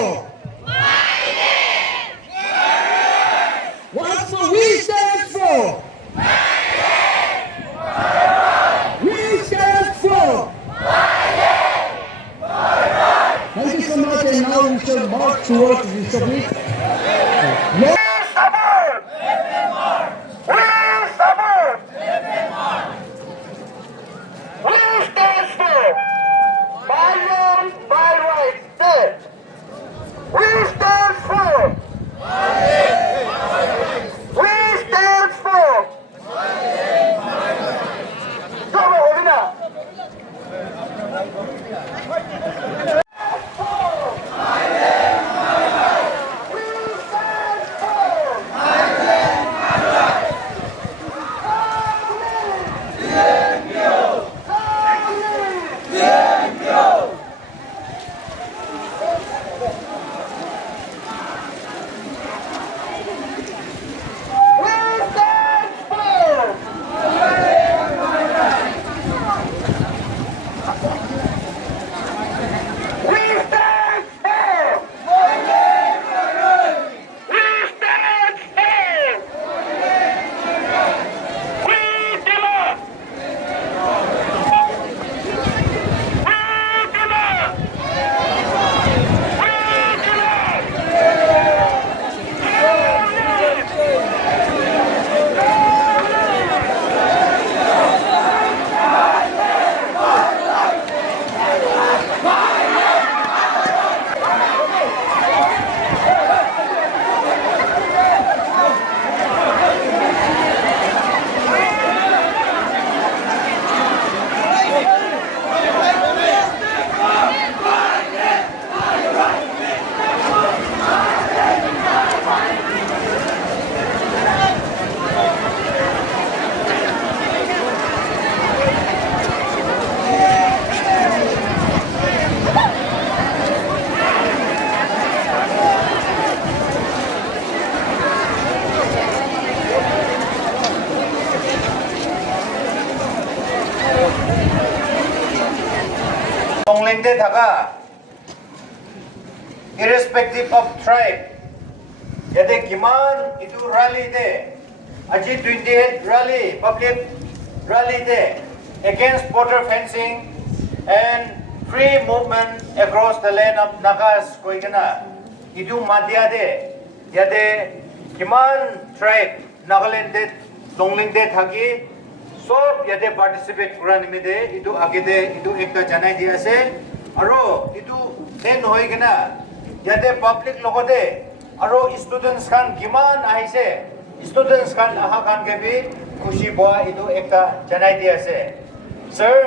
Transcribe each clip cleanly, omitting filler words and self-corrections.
for? What's the we stand for? We stand for. Thank you so much, and now we shall march towards the submit. Longleng de thaga, irrespective of tribe, yade kiman itu rally de, aji 28 rally, public rally de, against border fencing and free movement across the land of Nagas koigana, itu madhya de, yade kiman tribe, Nagaland de, Longleng de thagi, सब यादे participate कराने में दे इतु आगे दे इतु एक ता जाना दिया से अरो इतु देन होई के ना यादे पब्लिक लोगों दे अरो स्टूडेंट्स खान किमान आई से स्टूडेंट्स खान आहा खान के भी खुशी बोआ इतु एक ता जाना दिया से सर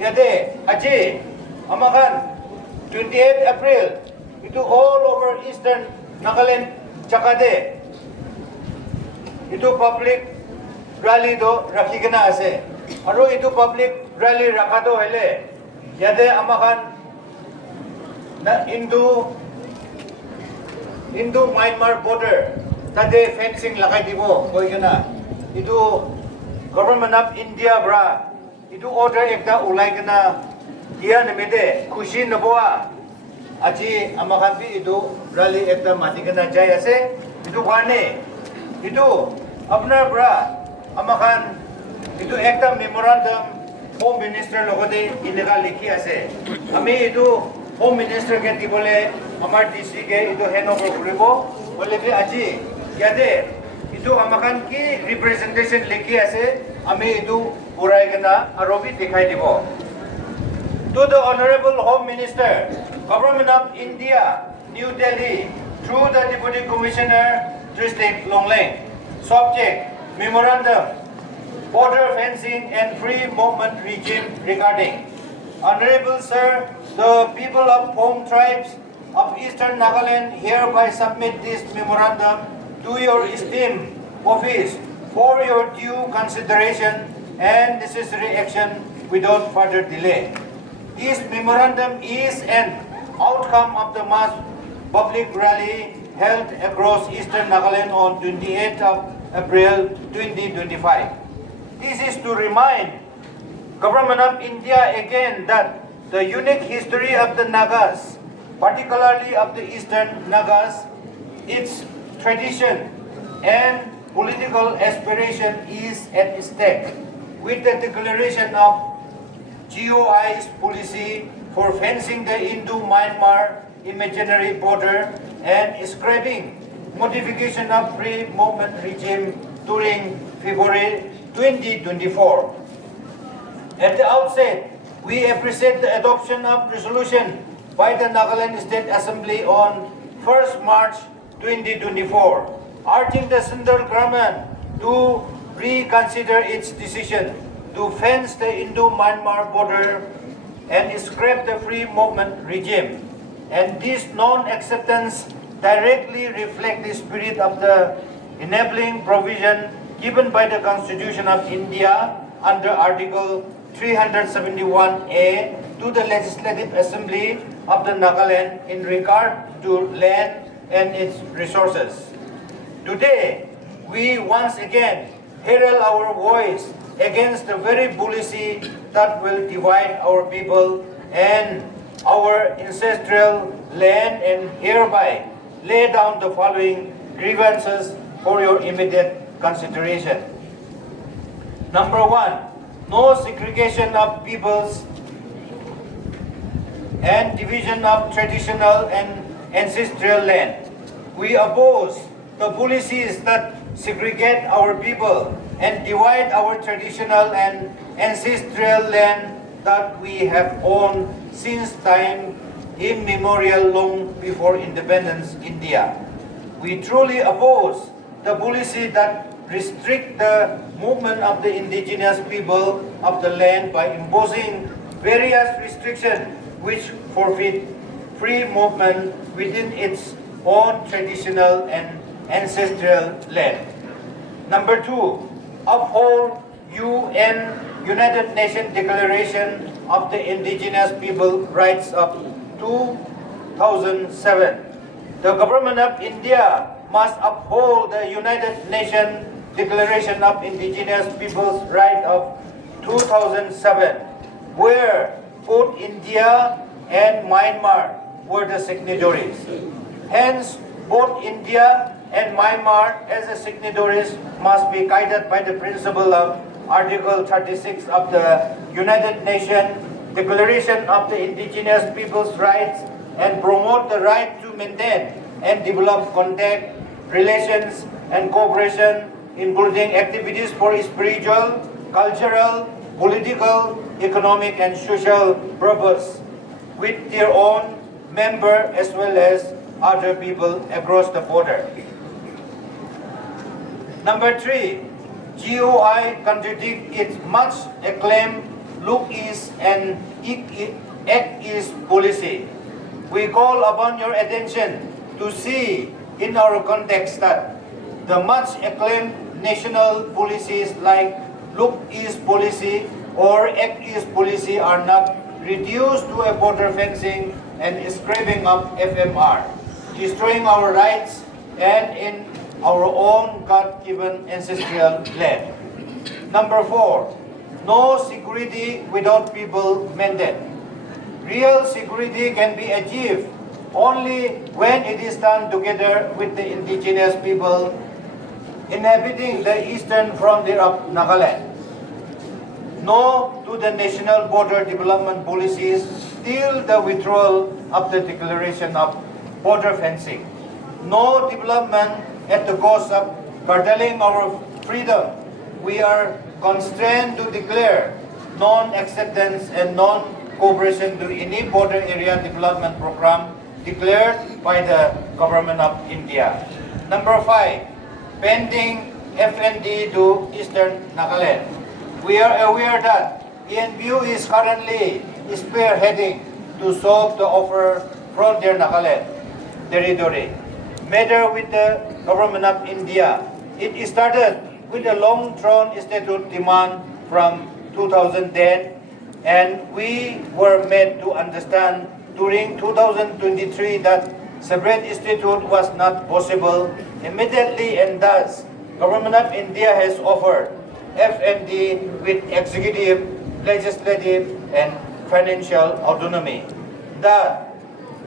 यादे अजी अमाखान 28 अप्रैल इतु all over eastern Nagaland जगह दे इतु public rally do rakhigena ase aro itu public rally rakha do hele yade amakan na Hindu Myanmar border tade fencing lagai dibo koigena itu government of India bra itu order ekta ulai gena dia nemede khushi naboa aji amakan bi itu rally ekta matigena jai ase itu karne itu apna bra Amakan itu ekta memorandum Home Minister logode inega likhi ase ami itu Home Minister ke dibole amar DC ke itu handover koribo bole bi aji yade itu amakan ki representation likhi ase ami itu purai gena aro bi dikhai dibo to the Honorable Home Minister Government of India New Delhi through the Deputy Commissioner District Longleng subject Memorandum, Border Fencing and Free Movement Regime regarding. Honorable Sir, the people of home tribes of Eastern Nagaland hereby submit this memorandum to your esteemed office for your due consideration and necessary action without further delay. This memorandum is an outcome of the mass public rally held across Eastern Nagaland on 28th of April 2025. This is to remind Government of India again that the unique history of the Nagas particularly of the Eastern Nagas, its tradition and political aspiration is at stake with the declaration of GOI's policy for fencing the Indo-Myanmar imaginary border and scrapping modification of free movement regime during February 2024. At the outset, we appreciate the adoption of resolution by the Nagaland State Assembly on 1st March 2024, urging the central government to reconsider its decision to fence the Indo-Myanmar border and scrap the free movement regime. And this non-acceptance directly reflects the spirit of the enabling provision given by the Constitution of India under Article 371A to the Legislative Assembly of the Nagaland in regard to land and its resources. Today, we once again herald our voice against the very policy that will divide our people and our ancestral land, and hereby lay down the following grievances for your immediate consideration. Number 1, no segregation of peoples and division of traditional and ancestral land. We oppose the policies that segregate our people and divide our traditional and ancestral land that we have owned since time immemorial, long before independence India. We truly oppose the policy that restrict the movement of the indigenous people of the land by imposing various restrictions which forfeit free movement within its own traditional and ancestral land. Number 2, uphold UN United Nations Declaration of the Indigenous People Rights of 2007. The government of India must uphold the United Nations Declaration of Indigenous Peoples' Rights of 2007, where both India and Myanmar were the signatories. Hence, both India and Myanmar as the signatories must be guided by the principle of Article 36 of the United Nations Declaration of the Indigenous Peoples' Rights and promote the right to maintain and develop contact, relations, and cooperation, including activities for spiritual, cultural, political, economic, and social purpose with their own member as well as other people across the border. Number 3, GOI contradict its much acclaimed Look East and Act East policy. We call upon your attention to see in our context that the much acclaimed national policies like Look East policy or Act East policy are not reduced to a border fencing and scraping up FMR, destroying our rights and in our own God-given ancestral land. Number 4, no security without people mandate. Real security can be achieved only when it is done together with the indigenous people inhabiting the eastern frontier of Nagaland. No to the national border development policies till the withdrawal of the declaration of border fencing. No development at the cost of curtailing our freedom. We are constrained to declare non-acceptance and non-cooperation to any border area development program declared by the government of India. Number 5, pending FND to Eastern Nagaland. We are aware that ENBU is currently spearheading to solve the offer frontier Nagaland territory matter with the government of India. It started with a long-drawn statute demand from 2010, and we were made to understand during 2023 that separate statute was not possible immediately, and thus government of India has offered FND with executive, legislative, and financial autonomy. That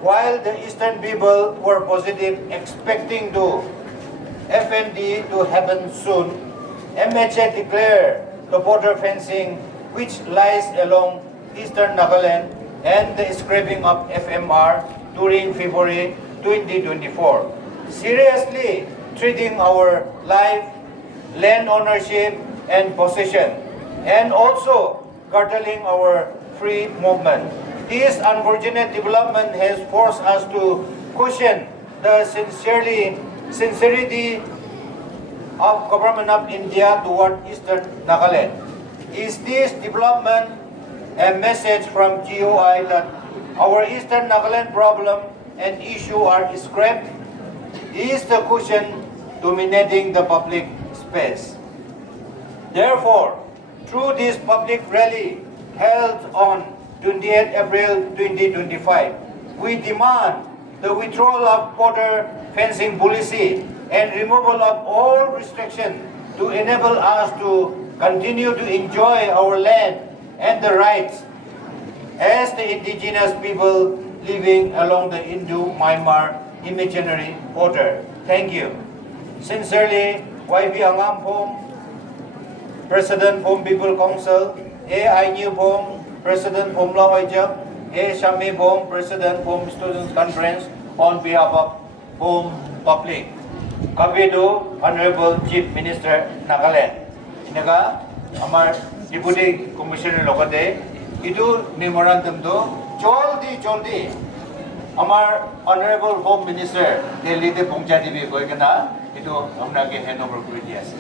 while the eastern people were positive, expecting to FND to happen soon, MHA declared the border fencing which lies along eastern Nagaland and the scrapping of FMR during February 2024, seriously threatening our life, land ownership and possession, and also curtailing our free movement. This unfortunate development has forced us to question the sincerity of Government of India toward Eastern Nagaland. Is this development a message from GOI that our Eastern Nagaland problem and issue are scrapped? Is the question dominating the public space? Therefore, through this public rally held on 28 April 2025, we demand the withdrawal of border fencing policy and removal of all restrictions to enable us to continue to enjoy our land and the rights as the indigenous people living along the Indo-Myanmar imaginary border. Thank you. Sincerely, YB Angam Phom, President Phom People Council, I New Phom, President Phom La Hoijak, Shami Phom, President Phom Students Conference, on behalf of Phom Public. Kabido, Honorable Chief Minister Nagaland. Inaga, Amar Deputy Commissioner Lokate, Idu Memorandum do, Joldi, Amar Honorable Home Minister, Delhi de Pongcha Dibi Goikana, Idu Amnage handover Kuridias.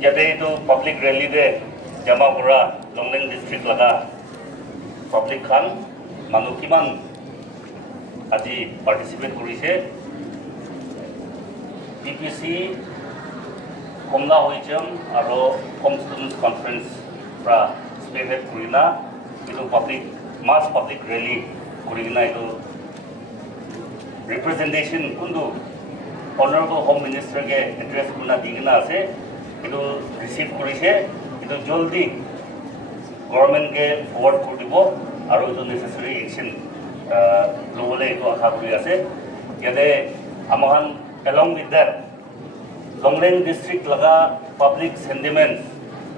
Yate itu public rally de jama pura Longleng district laga public khan manu kiman aji participate korise PPC Komla Hoijam aro Home Students Conference pra spearhead kurina itu mass public rally kurina itu representation kundu Honorable Home Minister ke address kuna digina ase itu receive korise itu joldi government ke forward kori dibo aru itu necessary action lobole itu akha kori ase yate amahan along with that Longleng district laga public sentiments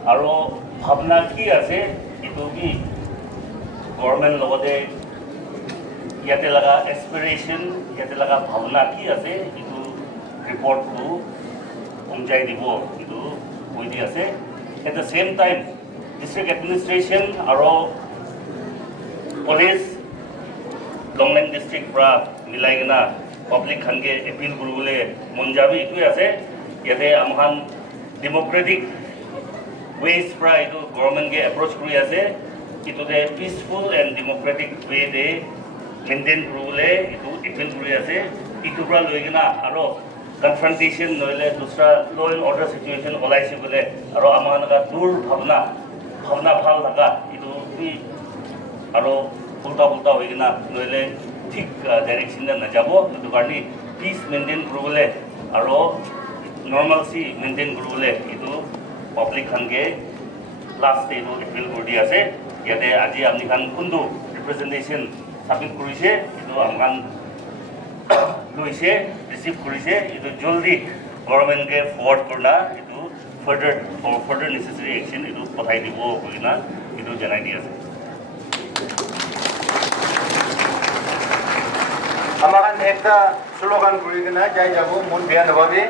aru bhavna ki ase itu bi government logote yate laga aspiration yate laga bhavna ki ase itu report ku umjai dibo itu hoidi ase. At the same time district administration aro police Longleng district pra milai gina public khange appeal kurule monjabi itu ase yate amhan democratic ways pra itu government ge approach kuri ase itu de peaceful and democratic way de maintain kurule itu appeal kuri ase itu pra loi gina aro confrontation noile dusra law and order situation olaisi bole aro amhan ka dur bhavna phal laga itu bi aro ulta hoi gina noile thik direction na jabo itu karni peace maintain kurule aro normalcy maintain kurule itu public khange last day to appeal kori ase yate aji amni khan kundu representation submit korise itu amkan loise receive korise itu joldi government ke forward korna itu further necessary action itu pathai dibo koina itu janai di ase amakan ekta slogan kuri kena jai jabu mun bian babi